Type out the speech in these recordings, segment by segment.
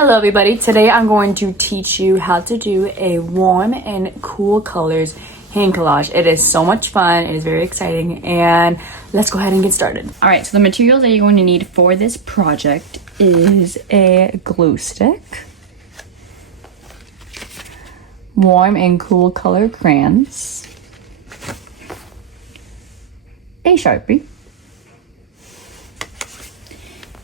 Hello everybody, today I'm going to teach you how to do a warm and cool colors hand collage. It is so much fun, it is very exciting, and let's go ahead and get started. Alright, so the materials that you're going to need for this project is a glue stick, warm and cool color crayons, a Sharpie,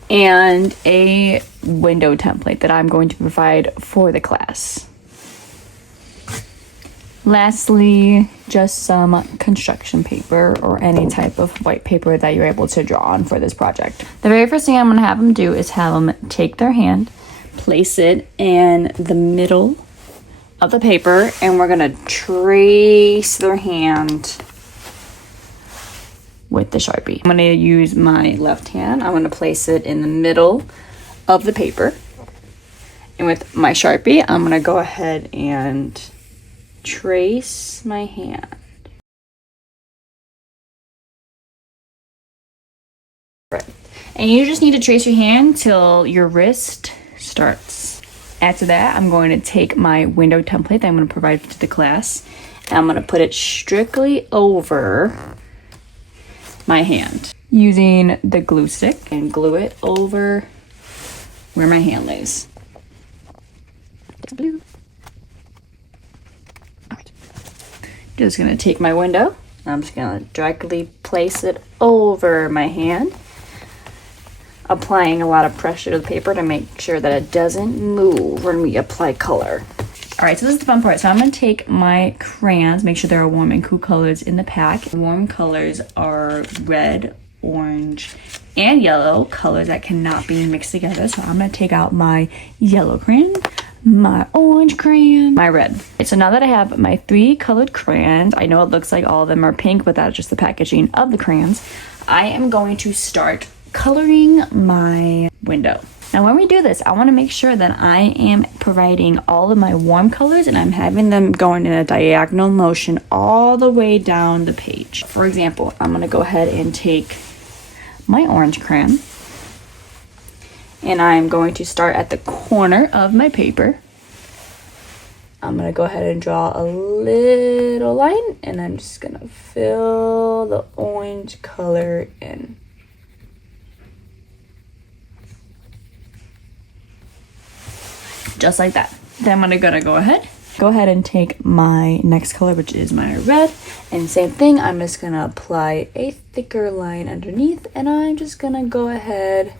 and a window template that I'm going to provide for the class. Lastly, just some construction paper or any type of white paper that you're able to draw on for this project. The very first thing I'm going to have them do is have them take their hand, place it in the middle of the paper, and we're going to trace their hand with the Sharpie. I'm going to use my left hand. I'm going to place it in the middle of the paper. And with my Sharpie, I'm going to go ahead and trace my hand. Right. And you just need to trace your hand till your wrist starts. After that, I'm going to take my window template that I'm going to provide to the class, and I'm going to put it strictly over my hand using the glue stick and glue it over where my hand lays. Blue. All right. Just gonna take my window. I'm just gonna directly place it over my hand, applying a lot of pressure to the paper to make sure that it doesn't move when we apply color. All right, so this is the fun part. So I'm gonna take my crayons, make sure there are warm and cool colors in the pack. Warm colors are red, orange, and yellow, colors that cannot be mixed together. So I'm gonna take out my yellow crayon, my orange crayon, my red. So now that I have my 3 colored crayons, I know it looks like all of them are pink, but that's just the packaging of the crayons. I am going to start coloring my window. Now when we do this, I want to make sure that I am providing all of my warm colors and I'm having them going in a diagonal motion all the way down the page. For example, I'm going to go ahead and take my orange crayon and I'm going to start at the corner of my paper. I'm going to go ahead and draw a little line and I'm just going to fill the orange color in. Just like that. Then I'm gonna go ahead and take my next color, which is my red, and same thing, I'm just gonna apply a thicker line underneath, and I'm just gonna go ahead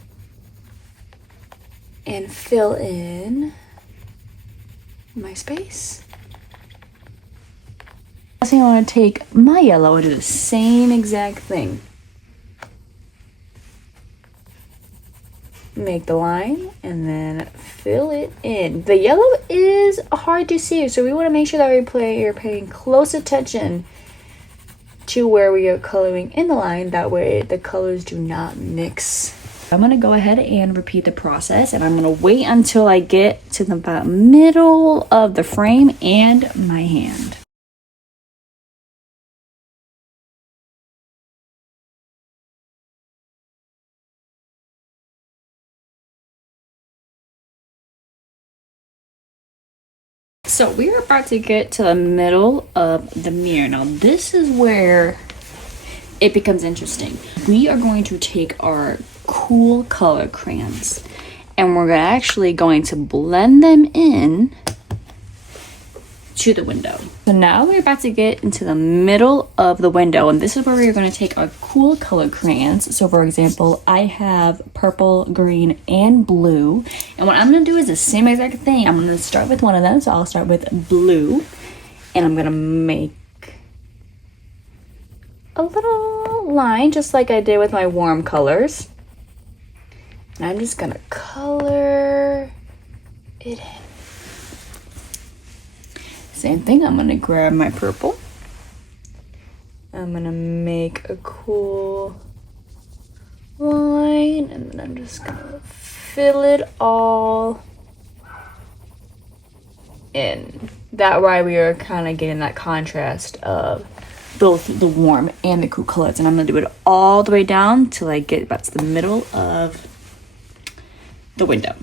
and fill in my space. Next, I want to take my yellow and do the same exact thing. Make the line and then fill it in. The yellow is hard to see, so we want to make sure that you're paying close attention to where we are coloring in the line. That way the colors do not mix. I'm going to go ahead and repeat the process, and I'm going to wait until I get to the middle of the frame and my hand. So we're about to get to the middle of the mirror. Now this is where it becomes interesting. We are going to take our cool color crayons and we're actually going to blend them in to the window. So now we're about to get into the middle of the window, and this is where we're going to take our cool color crayons. So for example, I have purple, green, and blue, and what I'm going to do is the same exact thing. I'm going to start with one of them. So I'll start with blue, and I'm going to make a little line just like I did with my warm colors, and I'm just going to color it in. Same thing, I'm gonna grab my purple. I'm gonna make a cool line and then I'm just gonna fill it all in. That way we are kind of getting that contrast of both the warm and the cool colors. And I'm gonna do it all the way down till I get about to the middle of the window.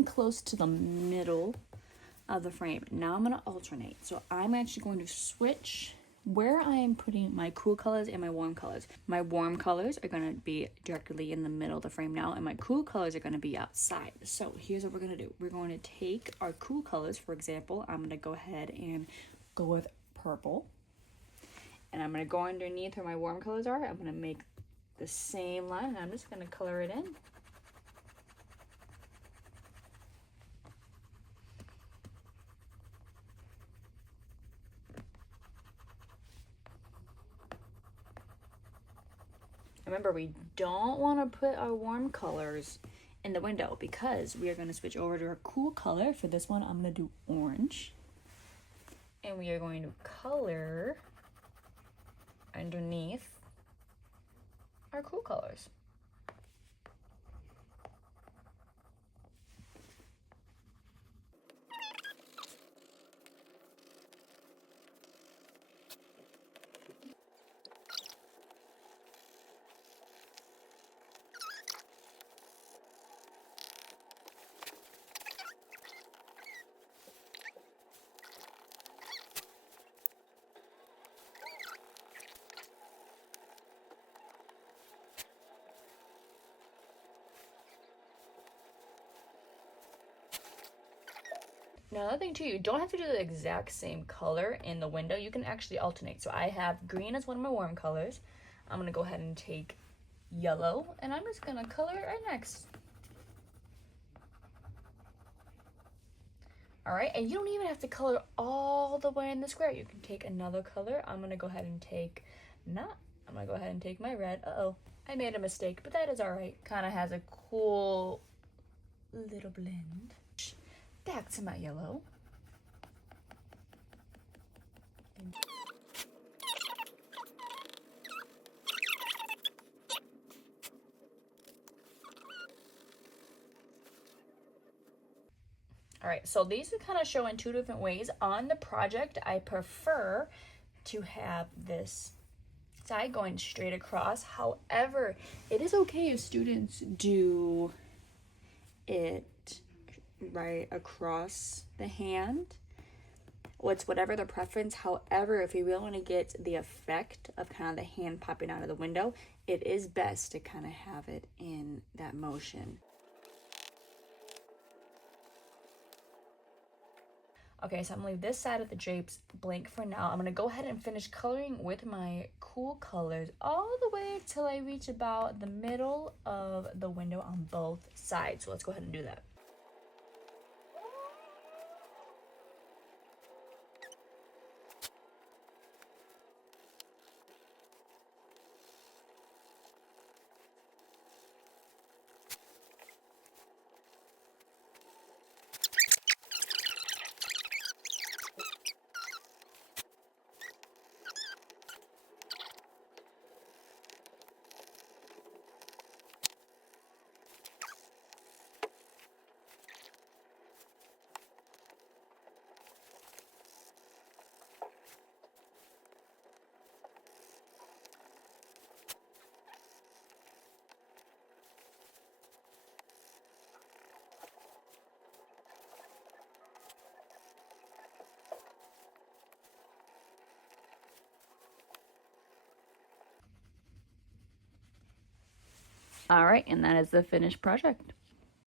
close to the middle of the frame. Now I'm going to alternate. So I'm actually going to switch where I am putting my cool colors and my warm colors. My warm colors are going to be directly in the middle of the frame now, and my cool colors are going to be outside. So here's what we're going to do. We're going to take our cool colors. For example, I'm going to go ahead and go with purple. And I'm going to go underneath where my warm colors are. I'm going to make the same line, and I'm just going to color it in. Remember, we don't want to put our warm colors in the window because we are going to switch over to our cool color. For this one, I'm going to do orange. And we are going to color underneath our cool colors. Now, another thing too, you don't have to do the exact same color in the window. You can actually alternate. So I have green as one of my warm colors. I'm gonna go ahead and take yellow, and I'm just gonna color it right next. All right, and you don't even have to color all the way in the square. You can take another color. I'm gonna go ahead and take, I'm gonna go ahead and take my red. Uh-oh, I made a mistake, but that is all right. Kind of has a cool little blend. Back to my yellow. All right, so these are kind of showing two different ways. On the project, I prefer to have this side going straight across. However, it is okay if students do it right across the hand. It's whatever their preference. However, if you really want to get the effect of kind of the hand popping out of the window, it is best to kind of have it in that motion. Okay, so I'm gonna leave this side of the drapes blank for now. I'm gonna go ahead and finish coloring with my cool colors all the way till I reach about the middle of the window on both sides. So let's go ahead and do that. All right, and that is the finished project.